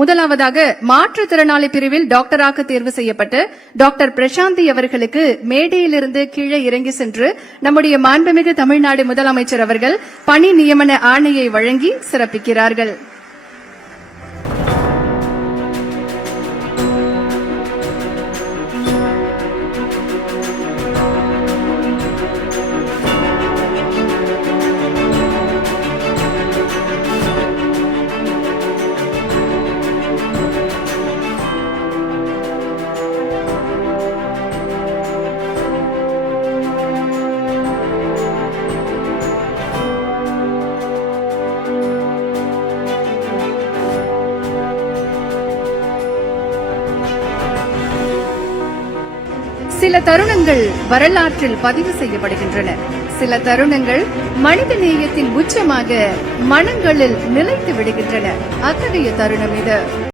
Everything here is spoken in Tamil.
முதலாவதாக மாற்றுத்திறனாளி பிரிவில் டாக்டராக தேர்வு செய்யப்பட்டு டாக்டர் பிரசாந்தி அவர்களுக்கு மேடையிலிருந்து கீழே இறங்கி சென்று நம்முடைய மாண்புமிகு தமிழ்நாடு முதலமைச்சர் அவர்கள் பணி நியமன ஆணையை வழங்கி சிறப்பிக்கிறார்கள். சில தருணங்கள் வரலாற்றில் பதிவு செய்யப்படுகின்றன. சில தருணங்கள் மனித நேயத்தின் உச்சமாக மனங்களில் நிலைத்து விடுகின்றன. அத்தகைய தருணம் இது.